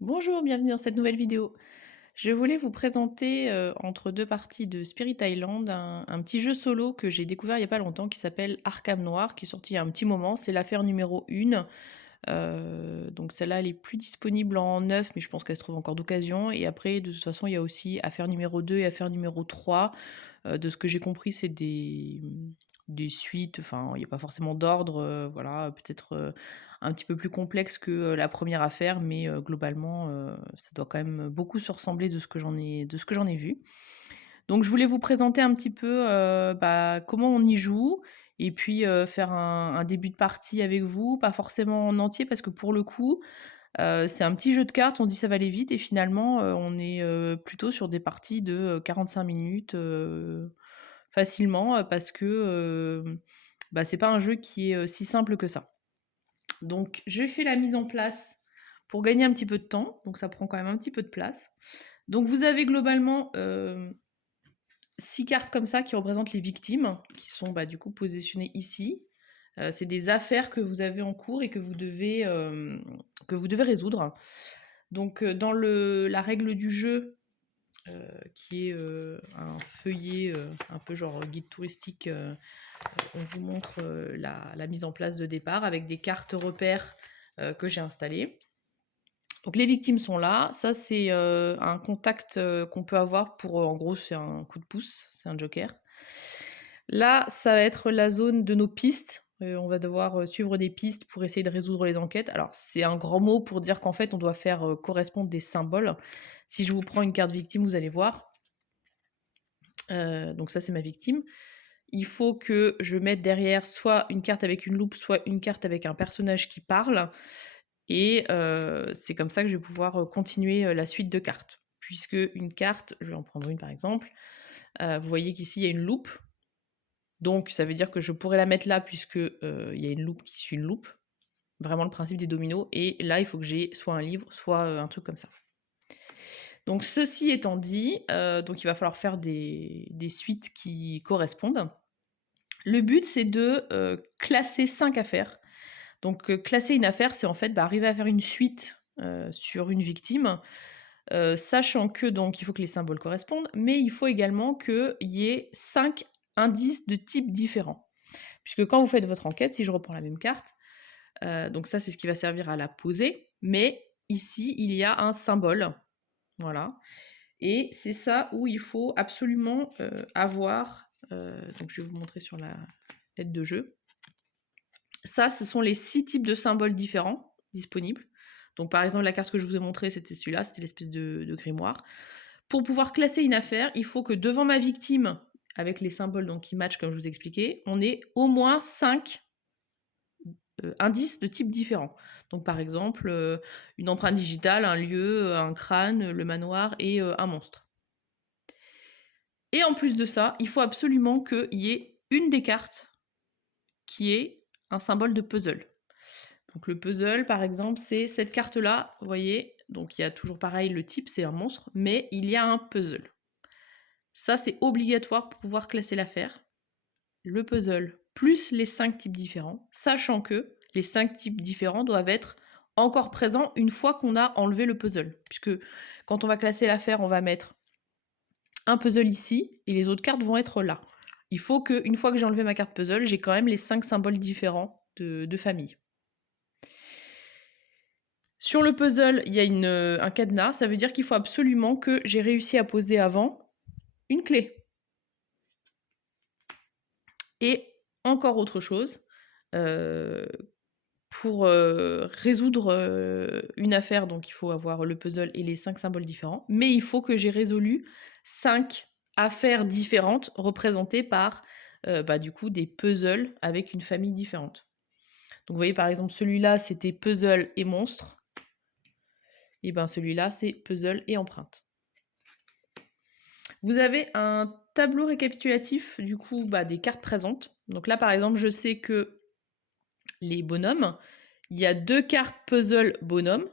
Bonjour, bienvenue dans cette nouvelle vidéo. Je voulais vous présenter, entre 2 parties de Spirit Island, un petit jeu solo que j'ai découvert il y a pas longtemps qui s'appelle Arkham Noir, qui est sorti il y a un petit moment. C'est l'affaire numéro 1. Donc celle-là, elle est plus disponible en neuf, mais je pense qu'elle se trouve encore d'occasion et après, de toute façon, il y a aussi affaire numéro 2 et affaire numéro 3. De ce que j'ai compris, c'est des suites, enfin, il y a pas forcément d'ordre, voilà, peut-être, un petit peu plus complexe que, la première affaire, mais globalement, ça doit quand même beaucoup se ressembler de ce que j'en ai vu. Donc je voulais vous présenter un petit peu, bah, comment on y joue et puis, faire un début de partie avec vous, pas forcément en entier parce que pour le coup, c'est un petit jeu de cartes, on se dit: «Ça va aller vite» et finalement, on est, plutôt sur des parties de, 45 minutes, facilement, parce que, bah, c'est pas un jeu qui est, si simple que ça. Donc je fais la mise en place pour gagner un petit peu de temps, donc ça prend quand même un petit peu de place. Donc vous avez globalement, 6 cartes comme ça qui représentent les victimes, qui sont, bah, du coup positionnées ici. C'est des affaires que vous avez en cours et que vous devez résoudre. Donc, dans la règle du jeu, qui est, un feuillet, un peu genre guide touristique, on vous montre, la mise en place de départ avec des cartes repères, que j'ai installées. Donc les victimes sont là. Ça, c'est, un contact, qu'on peut avoir pour, en gros, c'est un coup de pouce, c'est un joker. Là, ça va être la zone de nos pistes. On va devoir, suivre des pistes pour essayer de résoudre les enquêtes. Alors, c'est un grand mot pour dire qu'en fait, on doit faire, correspondre des symboles. Si je vous prends une carte victime, vous allez voir. Donc ça, c'est ma victime. Il faut que je mette derrière soit une carte avec une loupe, soit une carte avec un personnage qui parle et c'est comme ça que je vais pouvoir, continuer, la suite de cartes. Puisque une carte, je vais en prendre une par exemple, vous voyez qu'ici il y a une loupe, donc ça veut dire que je pourrais la mettre là puisque, il y a une loupe qui suit une loupe. Vraiment le principe des dominos et là, il faut que j'ai soit un livre, soit, un truc comme ça. Donc ceci étant dit, donc il va falloir faire des suites qui correspondent. Le but, c'est de, classer 5 affaires. Donc, classer une affaire, c'est en fait, bah, arriver à faire une suite, sur une victime, sachant que donc il faut que les symboles correspondent, mais il faut également qu'il y ait 5 indices de types différents. Puisque quand vous faites votre enquête, si je reprends la même carte, donc ça, c'est ce qui va servir à la poser, mais ici, il y a un symbole, voilà et c'est ça où il faut absolument, avoir, donc je vais vous montrer sur la lettre de jeu. Ça, ce sont les 6 types de symboles différents disponibles. Donc, par exemple, la carte que je vous ai montrée, c'était celui-là, c'était l'espèce de grimoire. Pour pouvoir classer une affaire, il faut que devant ma victime, avec les symboles donc qui matchent comme je vous ai expliqué, on ait au moins 5 indices de types différents. Donc, par exemple, une empreinte digitale, un lieu, un crâne, le manoir et un monstre. Et en plus de ça, il faut absolument qu'il y ait une des cartes qui ait un symbole de puzzle. Donc le puzzle, par exemple, c'est cette carte-là, vous voyez? Donc il y a toujours pareil, le type, c'est un monstre, mais il y a un puzzle. Ça, c'est obligatoire pour pouvoir classer l'affaire. Le puzzle plus les 5 types différents, sachant que les 5 types différents doivent être encore présents une fois qu'on a enlevé le puzzle. Puisque quand on va classer l'affaire, on va mettre un puzzle ici et les autres cartes vont être là. Il faut qu'une fois que j'ai enlevé ma carte puzzle, j'ai quand même les 5 symboles différents de famille. Sur le puzzle, il y a un cadenas, ça veut dire qu'il faut absolument que j'ai réussi à poser avant une clé. Et encore autre chose, heu, pour, résoudre, une affaire, donc il faut avoir le puzzle et les 5 symboles différents, mais il faut que j'ai résolu 5 affaires différentes représentées par, bah, du coup, des puzzles avec une famille différente. Donc vous voyez, par exemple, celui-là, c'était puzzle et monstre et ben, celui-là, c'est puzzle et empreinte. Vous avez un tableau récapitulatif du coup, bah, des cartes présentes. Donc là, par exemple, je sais que les bonhommes, il y a 2 cartes puzzle bonhomme,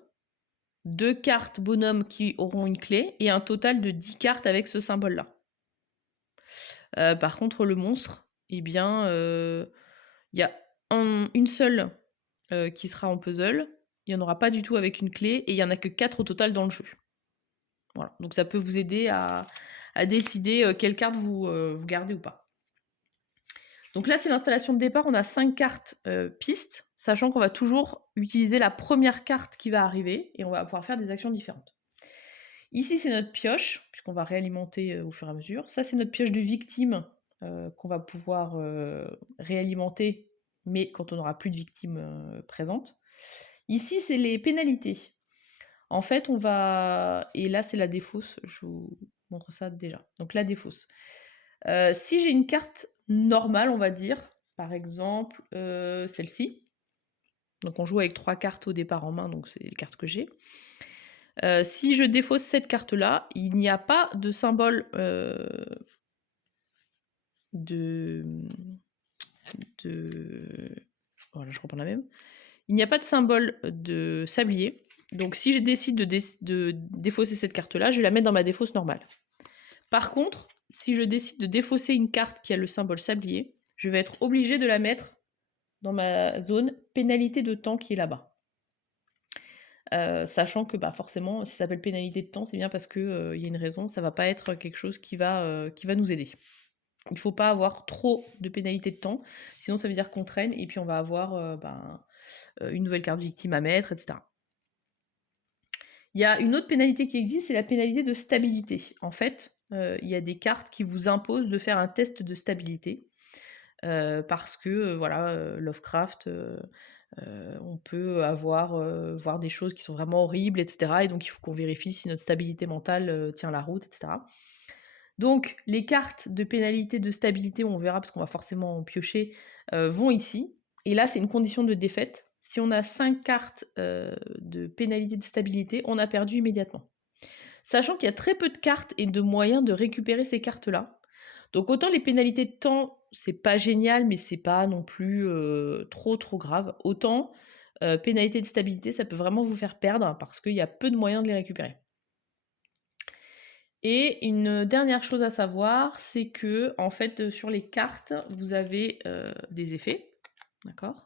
2 cartes bonhomme qui auront une clé et un total de 10 cartes avec ce symbole-là. Par contre, le monstre, eh bien, il y a une seule, qui sera en puzzle, il y en aura pas du tout avec une clé et il y en a que 4 au total dans le jeu. Voilà, donc ça peut vous aider à décider, quelle carte vous gardez ou pas. Donc là, c'est l'installation de départ, on a 5 cartes, pistes, sachant qu'on va toujours utiliser la première carte qui va arriver et on va pouvoir faire des actions différentes. Ici, c'est notre pioche, puisqu'on va réalimenter, au fur et à mesure. Ça, c'est notre pioche de victime, qu'on va pouvoir, réalimenter, mais quand on n'aura plus de victimes, présentes. Ici, c'est les pénalités. En fait, on va et là, c'est la défausse, je vous montre ça déjà. Donc la défausse. Si j'ai une carte normale, on va dire, par exemple, celle-ci. Donc on joue avec 3 cartes au départ en main, donc c'est les cartes que j'ai. Si je défausse cette carte-là, il n'y a pas de symbole, de, voilà, je reprends la même. Il n'y a pas de symbole de sablier. Donc si je décide de défausser cette carte-là, je vais la mettre dans ma défausse normale. Par contre, si je décide de défausser une carte qui a le symbole sablier, je vais être obligée de la mettre dans ma zone pénalité de temps qui est là-bas. Sachant que, bah, forcément, si ça s'appelle pénalité de temps, c'est bien parce que, y a une raison, ça va pas être quelque chose qui va nous aider. Il faut pas avoir trop de pénalités de temps, sinon ça veut dire qu'on traîne et puis on va avoir, une nouvelle carte victime à mettre et cetera. Il y a une autre pénalité qui existe, c'est la pénalité de stabilité. En fait, il y a des cartes qui vous imposent de faire un test de stabilité, parce que, voilà, Lovecraft, on peut avoir, voir des choses qui sont vraiment horribles et cetera et donc il faut qu'on vérifie si notre stabilité mentale, tient la route et cetera. Donc les cartes de pénalité de stabilité, on verra parce qu'on va forcément en piocher, vont ici et là, c'est une condition de défaite. Si on a 5 cartes, de pénalité de stabilité, on a perdu immédiatement. Sachant qu'il y a très peu de cartes et de moyens de récupérer ces cartes-là. Donc autant les pénalités de temps, c'est pas génial, mais c'est pas non plus, trop grave. Autant, pénalité de stabilité, ça peut vraiment vous faire perdre parce qu'il y a peu de moyens de les récupérer. Et une dernière chose à savoir, c'est que en fait, sur les cartes, vous avez, des effets, d'accord?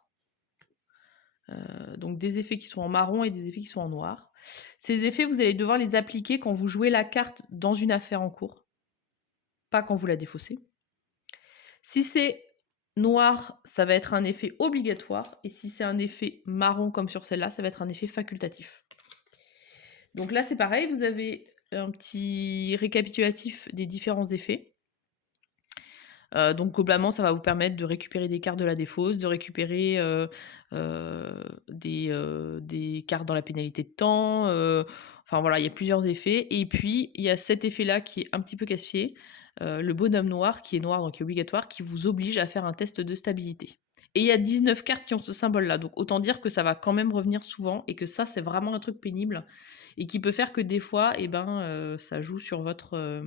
Donc des effets qui sont en marron et des effets qui sont en noir. Ces effets, vous allez devoir les appliquer quand vous jouez la carte dans une affaire en cours, pas quand vous la défaussez. Si c'est noir, ça va être un effet obligatoire et si c'est un effet marron comme sur celle-là, ça va être un effet facultatif. Donc là, c'est pareil, vous avez un petit récapitulatif des différents effets. Donc globalement, ça va vous permettre de récupérer des cartes de la défausse, de récupérer, des cartes dans la pénalité de temps, enfin voilà, il y a plusieurs effets et puis il y a cet effet-là qui est un petit peu casse-pied, le bonhomme noir qui est noir, donc qui est obligatoire, qui vous oblige à faire un test de stabilité et il y a 19 cartes qui ont ce symbole-là, donc autant dire que ça va quand même revenir souvent et que ça, c'est vraiment un truc pénible et qui peut faire que des fois et ben, ça joue sur votre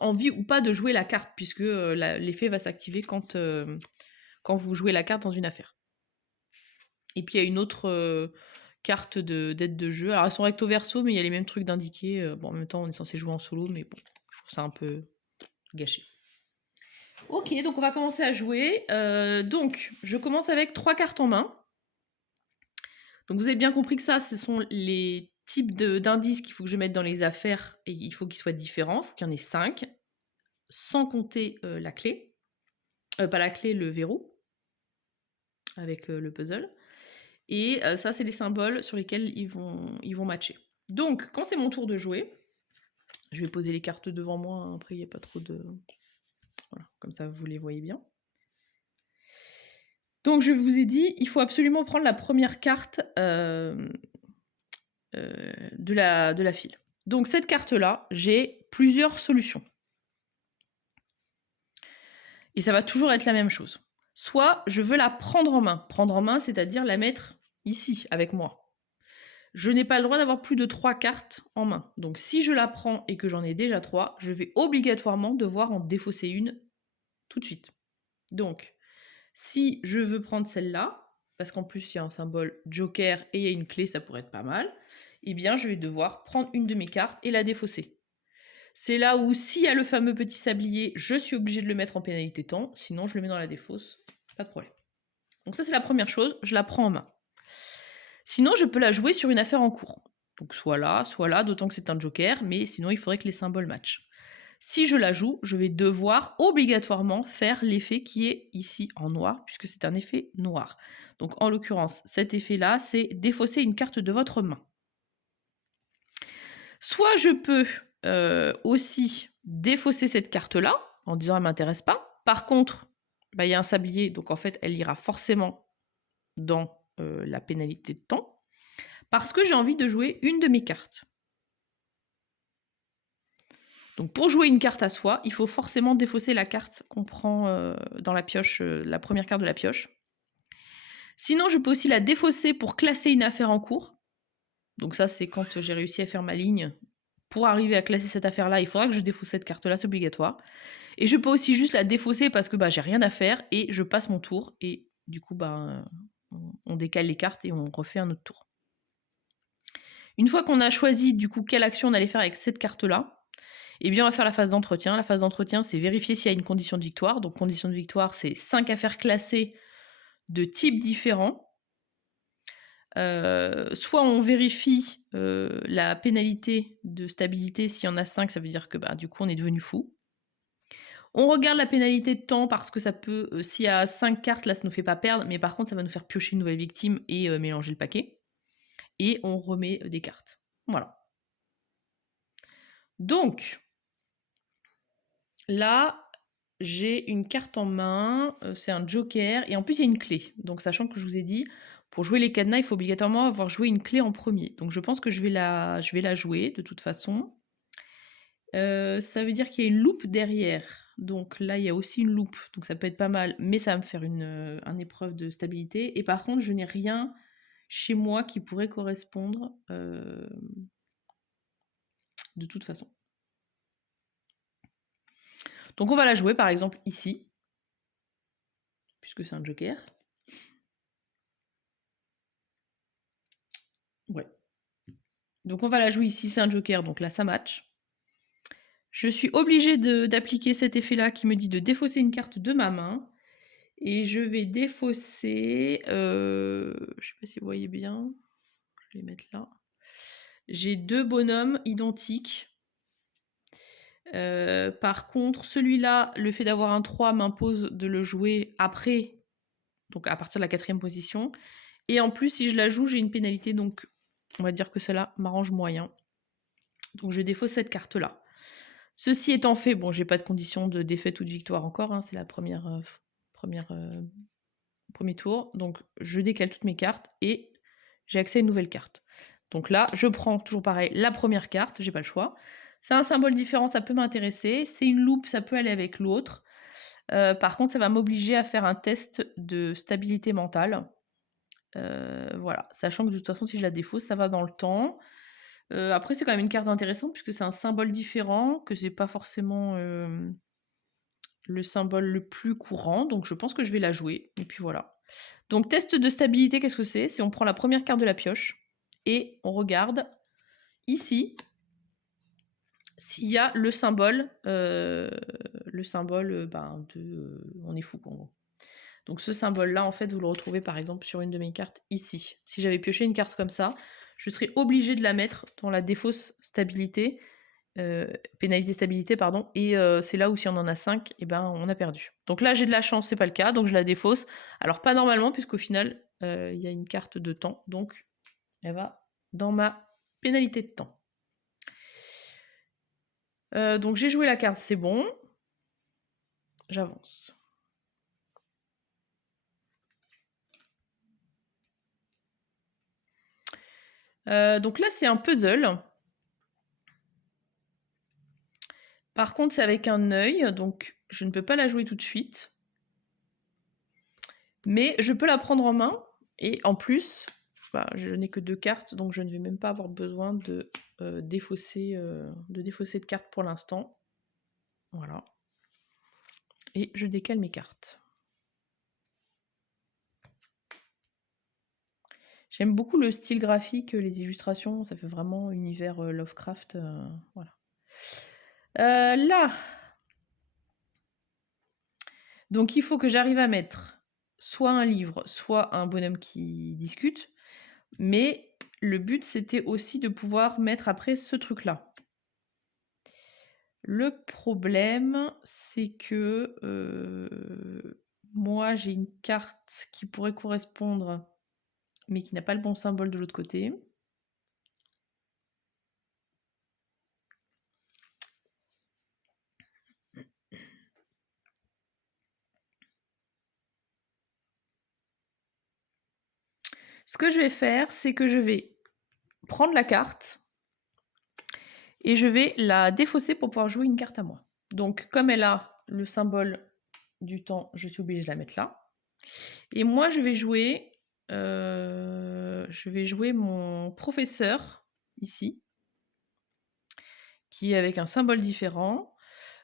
envie ou pas de jouer la carte, puisque l'effet va s'activer quand vous jouez la carte dans une affaire. Et puis il y a une autre carte d'aide de jeu. Alors elles sont recto verso, mais il y a les mêmes trucs d'indiquer. Bon, en même temps, on est censé jouer en solo, mais bon, je trouve ça un peu gâché. Ok, donc on va commencer à jouer. Donc, je commence avec 3 cartes en main. Donc vous avez bien compris que ça, ce sont les types d'indices qu'il faut que je mette dans les affaires et il faut qu'ils soient différents. Il faut qu'il y en ait 5, sans compter la clé. Pas la clé, le verrou, avec le puzzle. Et ça, c'est les symboles sur lesquels ils vont matcher. Donc, quand c'est mon tour de jouer, je vais poser les cartes devant moi, hein, après il n'y a pas trop de... Voilà, comme ça vous les voyez bien. Donc je vous ai dit, il faut absolument prendre la première carte de la file. Donc cette carte-là, j'ai plusieurs solutions. Et ça va toujours être la même chose. Soit je veux la prendre en main. Prendre en main, c'est-à-dire la mettre ici, avec moi. Je n'ai pas le droit d'avoir plus de 3 cartes en main. Donc si je la prends et que j'en ai déjà 3, je vais obligatoirement devoir en défausser une tout de suite. Donc, si je veux prendre celle-là, parce qu'en plus il y a un symbole joker et il y a une clé, ça pourrait être pas mal, eh bien je vais devoir prendre une de mes cartes et la défausser. C'est là où, s'il y a le fameux petit sablier, je suis obligée de le mettre en pénalité temps, sinon je le mets dans la défausse, pas de problème. Donc ça c'est la première chose, je la prends en main. Sinon, je peux la jouer sur une affaire en cours. Donc soit là, d'autant que c'est un joker, mais sinon il faudrait que les symboles matchent. Si je la joue, je vais devoir obligatoirement faire l'effet qui est ici en noir, puisque c'est un effet noir. Donc en l'occurrence, cet effet-là, c'est défausser une carte de votre main. Soit je peux aussi défausser cette carte-là, en disant elle m'intéresse pas. Par contre, bah, il y a un sablier, donc en fait, elle ira forcément dans la pénalité de temps, parce que j'ai envie de jouer une de mes cartes. Donc pour jouer une carte à soi, il faut forcément défausser la carte qu'on prend dans la pioche, la première carte de la pioche. Sinon, je peux aussi la défausser pour classer une affaire en cours. Donc ça, c'est quand j'ai réussi à faire ma ligne. Pour arriver à classer cette affaire-là, il faudra que je défausse cette carte-là, c'est obligatoire. Et je peux aussi juste la défausser parce que bah, j'ai rien à faire et je passe mon tour. Et du coup, bah, on décale les cartes et on refait un autre tour. Une fois qu'on a choisi du coup quelle action on allait faire avec cette carte-là, eh bien on va faire la phase d'entretien. La phase d'entretien, c'est vérifier s'il y a une condition de victoire. Donc condition de victoire, c'est 5 affaires classées de types différents. Soit on vérifie la pénalité de stabilité, s'il y en a 5, ça veut dire que bah, du coup on est devenu fou. On regarde la pénalité de temps parce que ça peut, s'il y a 5 cartes, là ça ne nous fait pas perdre, mais par contre ça va nous faire piocher une nouvelle victime et mélanger le paquet. Et on remet des cartes. Voilà. Donc, là, j'ai une carte en main, c'est un joker, et en plus il y a une clé. Donc sachant que je vous ai dit, pour jouer les cadenas, il faut obligatoirement avoir joué une clé en premier. Donc je pense que je vais la jouer de toute façon. Ça veut dire qu'il y a une loupe derrière. Donc là, il y a aussi une loupe, donc ça peut être pas mal, mais ça va me faire une épreuve de stabilité. Et par contre, je n'ai rien chez moi qui pourrait correspondre de toute façon. Donc on va la jouer par exemple ici, puisque c'est un joker. Ouais. Donc on va la jouer ici, c'est un joker, donc là ça match. Je suis obligée d'appliquer cet effet-là qui me dit de défausser une carte de ma main. Et je vais défausser, je sais pas si vous voyez bien, je vais les mettre là. J'ai 2 bonhommes identiques. Par contre, celui-là, le fait d'avoir un 3 m'impose de le jouer après, donc à partir de la 4e position. Et en plus, si je la joue, j'ai une pénalité, donc on va dire que celle-là m'arrange moyen. Donc je défausse cette carte-là. Ceci étant fait, bon, j'ai pas de condition de défaite ou de victoire encore, hein, c'est la premier tour. Donc je décale toutes mes cartes et j'ai accès à une nouvelle carte. Donc là, je prends toujours pareil la première carte, j'ai pas le choix. C'est un symbole différent, ça peut m'intéresser. C'est une loupe, ça peut aller avec l'autre. Par contre, ça va m'obliger à faire un test de stabilité mentale. Voilà, sachant que de toute façon, si je la défausse, ça va dans le temps. Après, c'est quand même une carte intéressante puisque c'est un symbole différent, que c'est pas forcément le symbole le plus courant. Donc je pense que je vais la jouer. Et puis voilà. Donc test de stabilité, qu'est-ce que c'est? C'est on prend la première carte de la pioche et on regarde ici s'il y a le symbole ben, de on est fou en gros. Donc ce symbole-là, en fait, vous le retrouvez par exemple sur une de mes cartes ici. Si j'avais pioché une carte comme ça, je serais obligée de la mettre dans la défausse stabilité, pénalité stabilité, pardon, et c'est là où si on en a 5, et ben on a perdu. Donc là, j'ai de la chance, c'est pas le cas, donc je la défausse. Alors pas normalement, puisqu'au final, il y a une carte de temps, donc elle va dans ma pénalité de temps. Donc j'ai joué la carte, c'est bon. J'avance. Donc là, c'est un puzzle. Par contre, c'est avec un œil, donc je ne peux pas la jouer tout de suite. Mais je peux la prendre en main. Et en plus, bah, je n'ai que 2 cartes, donc je ne vais même pas avoir besoin de défausser de cartes pour l'instant. Voilà. Et je décale mes cartes. J'aime beaucoup le style graphique, les illustrations, ça fait vraiment univers Lovecraft. Voilà. Là, donc il faut que j'arrive à mettre soit un livre, soit un bonhomme qui discute. Mais le but, c'était aussi de pouvoir mettre après ce truc-là. Le problème, c'est que moi, j'ai une carte qui pourrait correspondre, mais qui n'a pas le bon symbole de l'autre côté. Ce que je vais faire, c'est que je vais prendre la carte et je vais la défausser pour pouvoir jouer une carte à moi. Donc, comme elle a le symbole du temps, je suis obligée de la mettre là. Et moi, je vais jouer mon professeur, ici, qui est avec un symbole différent.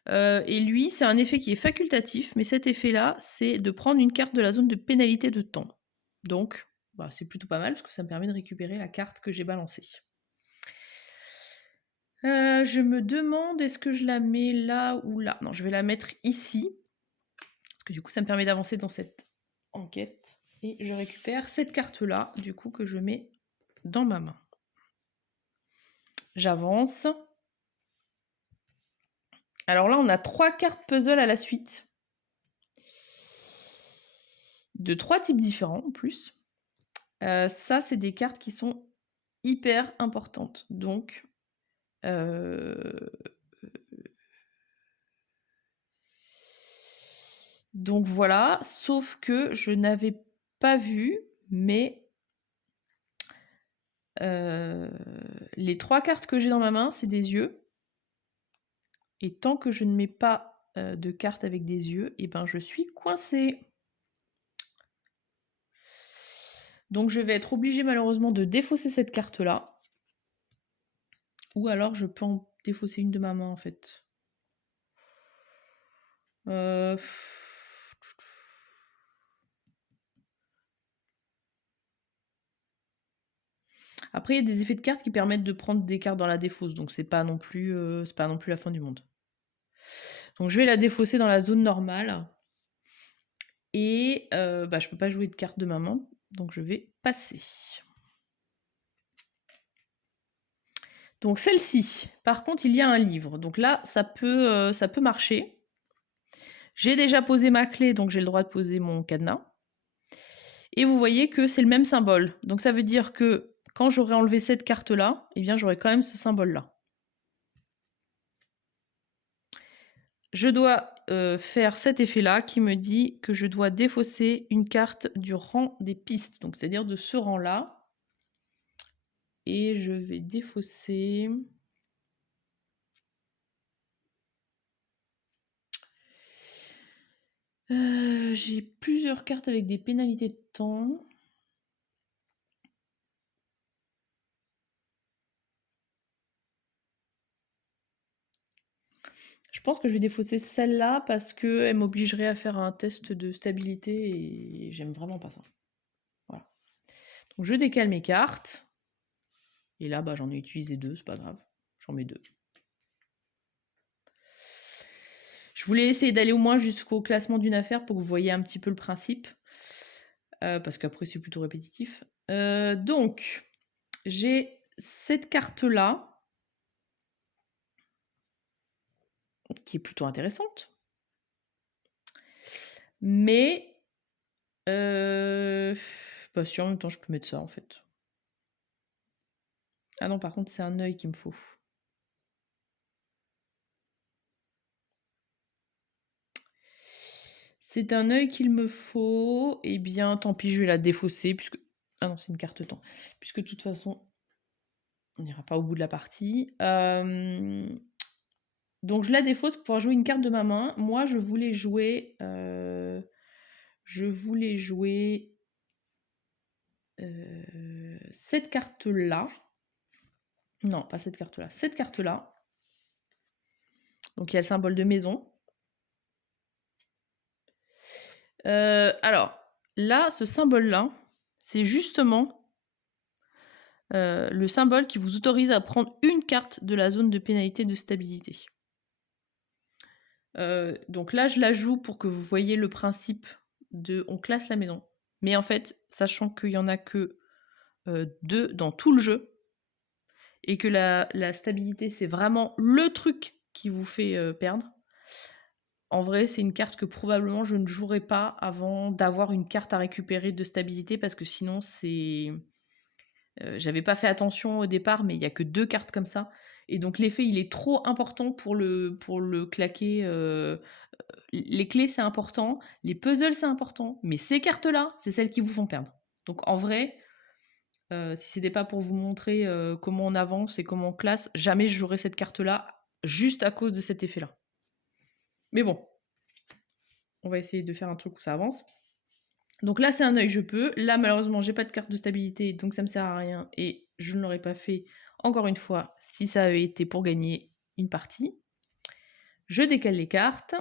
Et lui, c'est un effet qui est facultatif, mais cet effet-là, c'est de prendre une carte de la zone de pénalité de temps. Donc, bah, c'est plutôt pas mal, parce que ça me permet de récupérer la carte que j'ai balancée. Je me demande, est-ce que je la mets là ou là? Non, je vais la mettre ici, parce que du coup, ça me permet d'avancer dans cette enquête. Et je récupère cette carte-là, du coup, que je mets dans ma main. J'avance. Alors là, on a 3 cartes puzzle à la suite. De 3 types différents, en plus. Ça, c'est des cartes qui sont hyper importantes. Donc, voilà, sauf que je n'avais pas vu, mais les 3 cartes que j'ai dans ma main, c'est des yeux. Et tant que je ne mets pas de cartes avec des yeux, et ben je suis coincée. Donc je vais être obligée malheureusement de défausser cette carte-là. Ou alors je peux en défausser une de ma main en fait. Après, il y a des effets de cartes qui permettent de prendre des cartes dans la défausse, donc c'est pas non plus la fin du monde. Donc je vais la défausser dans la zone normale. Et je peux pas jouer de carte de ma main, donc je vais passer. Donc celle-ci, par contre, il y a un livre. Donc là, ça peut marcher. J'ai déjà posé ma clé, donc j'ai le droit de poser mon cadenas. Et vous voyez que c'est le même symbole. Donc ça veut dire que quand j'aurai enlevé cette carte-là, eh bien j'aurai quand même ce symbole-là. Je dois faire cet effet-là qui me dit que je dois défausser une carte du rang des pistes, donc c'est-à-dire de ce rang-là. Et je vais défausser... j'ai plusieurs cartes avec des pénalités de temps. Je pense que je vais défausser celle-là parce qu'elle m'obligerait à faire un test de stabilité et j'aime vraiment pas ça. Voilà. Donc je décale mes cartes. Et là, j'en ai utilisé 2, c'est pas grave. J'en mets 2. Je voulais essayer d'aller au moins jusqu'au classement d'une affaire pour que vous voyez un petit peu le principe. Parce qu'après, c'est plutôt répétitif. Donc, j'ai cette carte-là, qui est plutôt intéressante. Mais, si en même temps, je peux mettre ça, en fait. Ah non, par contre, c'est un œil qu'il me faut. C'est un œil qu'il me faut. Eh bien, tant pis, je vais la défausser, puisque... Ah non, c'est une carte temps. Puisque de toute façon, on n'ira pas au bout de la partie. Donc, je la défausse pour pouvoir jouer une carte de ma main. Moi, je voulais jouer... cette carte-là. Non, pas cette carte-là. Cette carte-là. Donc, il y a le symbole de maison. Alors, là, ce symbole-là, c'est justement le symbole qui vous autorise à prendre une carte de la zone de pénalité de stabilité. Donc là, je la joue pour que vous voyez le principe de on classe la maison. Mais en fait, sachant qu'il y en a que 2 dans tout le jeu et que la stabilité, c'est vraiment le truc qui vous fait, perdre, en vrai, c'est une carte que probablement je ne jouerai pas avant d'avoir une carte à récupérer de stabilité parce que sinon c'est, j'avais pas fait attention au départ, mais il y a que 2 cartes comme ça et donc l'effet, il est trop important pour le claquer, les clés, c'est important, les puzzles, c'est important, mais ces cartes-là, c'est celles qui vous font perdre. Donc en vrai, si c'était pas pour vous montrer, comment on avance et comment on classe, jamais je jouerais cette carte-là, juste à cause de cet effet-là. Mais bon, on va essayer de faire un truc où ça avance. Donc là, c'est un œil, je peux. Là, malheureusement, j'ai pas de carte de stabilité, donc ça me sert à rien et je ne l'aurais pas fait, encore une fois, si ça avait été pour gagner une partie. Je décale les cartes.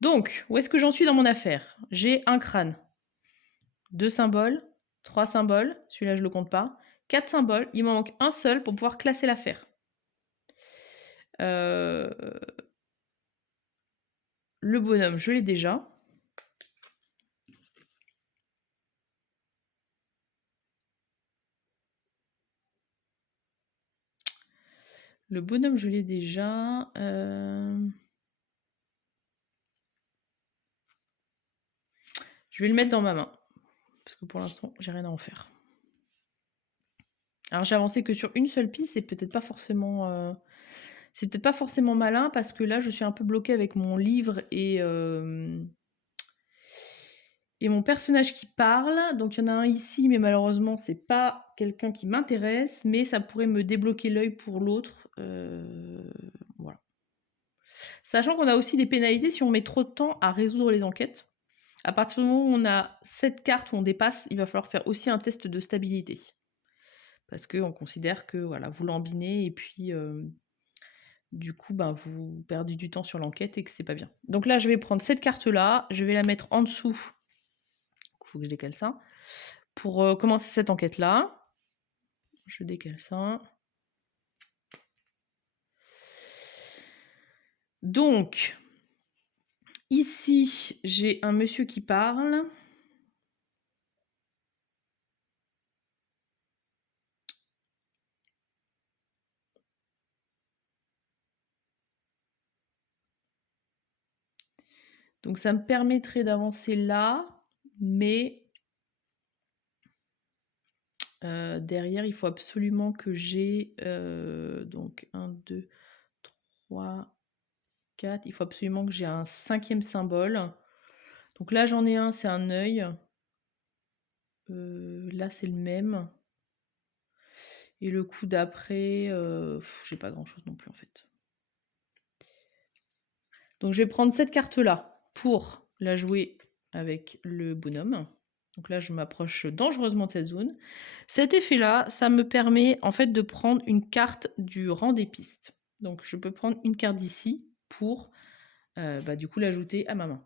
Donc, où est-ce que j'en suis dans mon affaire? J'ai un crâne, 2 symboles, 3 symboles, celui-là je le compte pas, 4 symboles, il m'en manque un seul pour pouvoir classer l'affaire. Le bonhomme, je l'ai déjà. Le bonhomme, je l'ai déjà. Je vais le mettre dans ma main. Parce que pour l'instant, j'ai rien à en faire. Alors j'ai avancé que sur une seule piste, c'est peut-être pas forcément malin parce que là je suis un peu bloquée avec mon livre et mon personnage qui parle. Donc il y en a un ici, mais malheureusement c'est pas quelqu'un qui m'intéresse, mais ça pourrait me débloquer l'œil pour l'autre. Voilà. Sachant qu'on a aussi des pénalités si on met trop de temps à résoudre les enquêtes. À partir du moment où on a cette carte où on dépasse, il va falloir faire aussi un test de stabilité. Parce qu'on considère que voilà, vous l'embinez et puis du coup, ben, vous perdez du temps sur l'enquête et que c'est pas bien. Donc là, je vais prendre cette carte-là, je vais la mettre en dessous. Il faut que je décale ça. Pour commencer cette enquête-là. Je décale ça. Donc, ici, j'ai un monsieur qui parle. Donc ça me permettrait d'avancer là, mais derrière, il faut absolument que j'ai donc 1, 2, 3, 4. Il faut absolument que j'ai un 5e symbole. Donc là, j'en ai un, c'est un œil. Là, c'est le même. Et le coup d'après, j'ai pas grand-chose non plus en fait. Donc je vais prendre cette carte-là pour la jouer avec le bonhomme. Donc là, je m'approche dangereusement de cette zone. Cet effet-là, ça me permet en fait de prendre une carte du rang des pistes. Donc je peux prendre une carte d'ici pour du coup l'ajouter à ma main.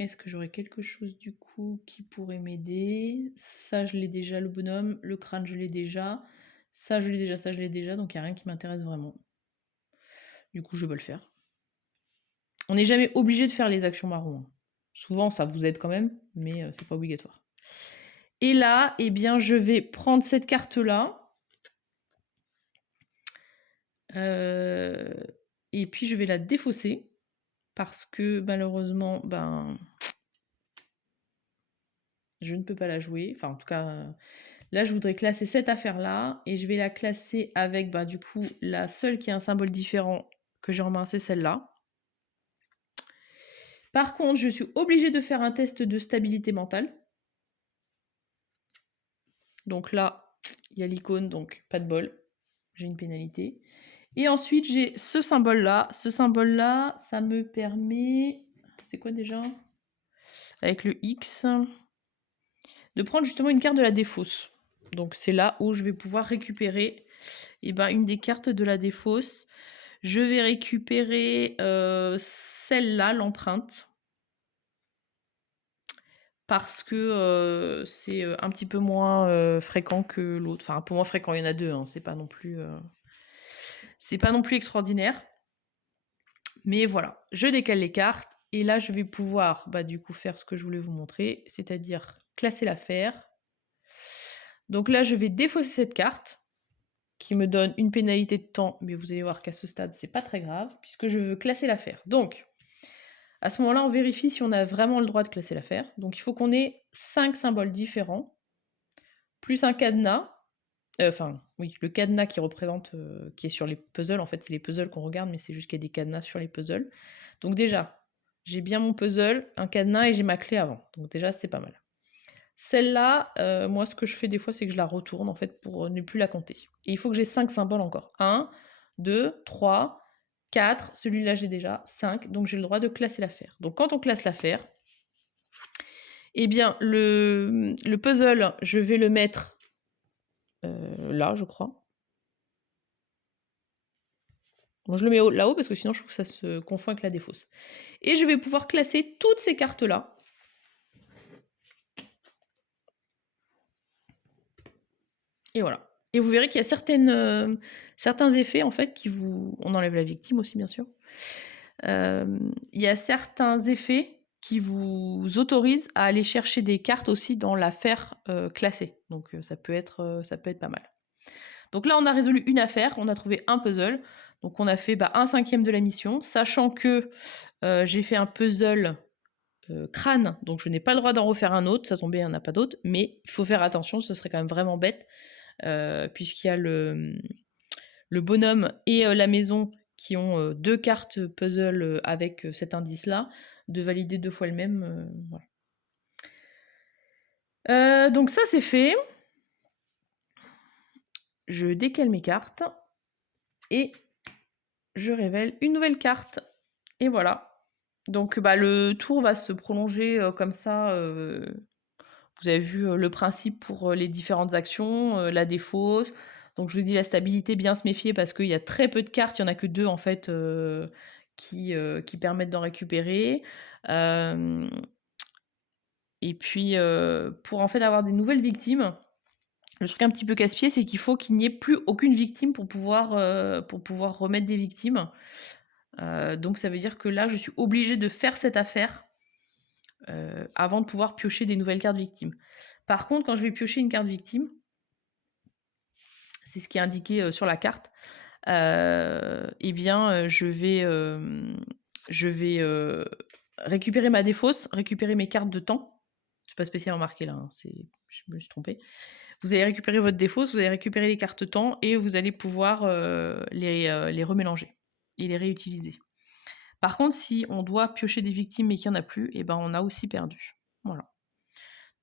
Est-ce que j'aurais quelque chose du coup qui pourrait m'aider? Ça, je l'ai déjà, le bonhomme. Le crâne, je l'ai déjà. Ça, je l'ai déjà, ça, je l'ai déjà. Donc, il n'y a rien qui m'intéresse vraiment. Du coup, je vais le faire. On n'est jamais obligé de faire les actions marron, hein. Souvent, ça vous aide quand même, mais c'est pas obligatoire. Et là, eh bien, je vais prendre cette carte-là. Et puis, je vais la défausser. Parce que malheureusement, je ne peux pas la jouer. Enfin, en tout cas, là, je voudrais classer cette affaire-là. Et je vais la classer avec, du coup, la seule qui a un symbole différent que j'ai en main, c'est celle-là. Par contre, je suis obligée de faire un test de stabilité mentale. Donc là, il y a l'icône, donc pas de bol. J'ai une pénalité. Et ensuite, j'ai ce symbole-là. Ce symbole-là, ça me permet... C'est quoi déjà? Avec le X. De prendre justement une carte de la défausse. Donc c'est là où je vais pouvoir récupérer une des cartes de la défausse. Je vais récupérer celle-là, l'empreinte. Parce que c'est un petit peu moins fréquent que l'autre. Enfin, un peu moins fréquent, il y en a deux, hein. C'est pas non plus extraordinaire. Mais voilà, je décale les cartes Et là, je vais pouvoir, bah, du coup, faire ce que je voulais vous montrer, c'est-à-dire classer l'affaire. Donc là, je vais défausser cette carte qui me donne une pénalité de temps, mais vous allez voir qu'à ce stade, c'est pas très grave puisque je veux classer l'affaire. Donc, à ce moment-là, on vérifie si on a vraiment le droit de classer l'affaire. Donc, il faut qu'on ait 5 symboles différents, plus un cadenas. Enfin, oui, le cadenas qui représente, qui est sur les puzzles. En fait, c'est les puzzles qu'on regarde, mais c'est juste qu'il y a des cadenas sur les puzzles. Donc déjà, j'ai bien mon puzzle, un cadenas et j'ai ma clé avant. Donc déjà, c'est pas mal. Celle-là, moi, ce que je fais des fois, c'est que je la retourne, en fait, pour ne plus la compter. Et il faut que j'ai 5 symboles encore. 1, 2, 3, 4, celui-là, j'ai déjà 5, donc j'ai le droit de classer l'affaire. Donc quand on classe l'affaire, eh bien, le puzzle, je vais le mettre, là, je crois. Moi, je le mets là-haut parce que sinon, je trouve que ça se confond avec la défausse. Et je vais pouvoir classer toutes ces cartes-là. Et voilà. Et vous verrez qu'il y a certains effets, en fait, qui vous... On enlève la victime aussi, bien sûr. Il y a certains effets qui vous autorisent à aller chercher des cartes aussi dans l'affaire classée. Donc, ça peut être pas mal. Donc là, on a résolu une affaire, on a trouvé un puzzle. Donc, on a fait un cinquième de la mission, sachant que j'ai fait un puzzle crâne, donc je n'ai pas le droit d'en refaire un autre, ça tombait, il n'y en a pas d'autre, mais il faut faire attention, ce serait quand même vraiment bête, puisqu'il y a le bonhomme et la maison qui ont 2 cartes puzzle avec cet indice-là, de valider 2 fois le même, voilà. Donc ça, c'est fait. Je décale mes cartes et je révèle une nouvelle carte. Et voilà. Donc le tour va se prolonger comme ça. Vous avez vu le principe pour les différentes actions, la défausse. Donc je vous dis la stabilité, bien se méfier parce qu'il y a très peu de cartes, il n'y en a que 2 en fait qui permettent d'en récupérer. Et puis pour en fait avoir des nouvelles victimes, le truc un petit peu casse-pied, c'est qu'il faut qu'il n'y ait plus aucune victime pour pouvoir remettre des victimes. Donc ça veut dire que là, je suis obligée de faire cette affaire avant de pouvoir piocher des nouvelles cartes victimes. Par contre, quand je vais piocher une carte victime, c'est ce qui est indiqué sur la carte, eh bien, je vais récupérer ma défausse, récupérer mes cartes de temps. C'est pas spécialement marqué là, hein, je me suis trompée. Vous allez récupérer votre défausse, vous allez récupérer les cartes temps et vous allez pouvoir les remélanger et les réutiliser. Par contre, si on doit piocher des victimes mais qu'il n'y en a plus, eh ben, on a aussi perdu. Voilà.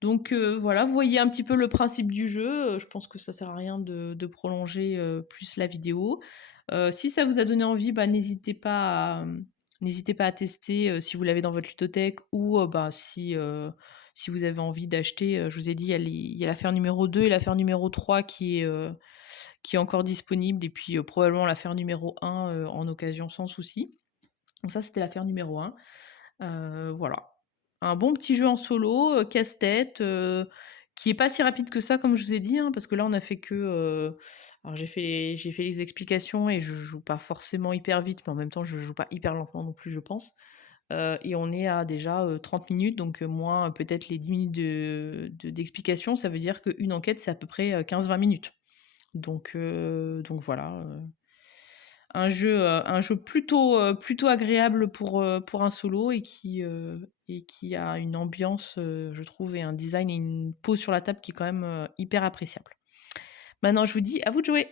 Donc voilà, vous voyez un petit peu le principe du jeu. Je pense que ça sert à rien de prolonger plus la vidéo. Si ça vous a donné envie, n'hésitez pas à tester si vous l'avez dans votre ludothèque ou si vous avez envie d'acheter. Je vous ai dit, il y a l'affaire numéro 2 et l'affaire numéro 3 qui est encore disponible. Et puis probablement l'affaire numéro 1 en occasion sans souci. Donc ça, c'était l'affaire numéro 1. Voilà. Un bon petit jeu en solo, casse-tête, qui est pas si rapide que ça comme je vous ai dit, hein, parce que là on a fait que, alors j'ai fait les explications et je joue pas forcément hyper vite, mais en même temps je joue pas hyper lentement non plus je pense. Et on est à déjà, 30 minutes donc moins peut-être les 10 minutes d'explication, ça veut dire qu'une enquête c'est à peu près, 15-20 minutes. Donc voilà, un jeu plutôt agréable pour un solo et qui a une ambiance, je trouve et un design et une pose sur la table qui est quand même, hyper appréciable. Maintenant je vous dis à vous de jouer!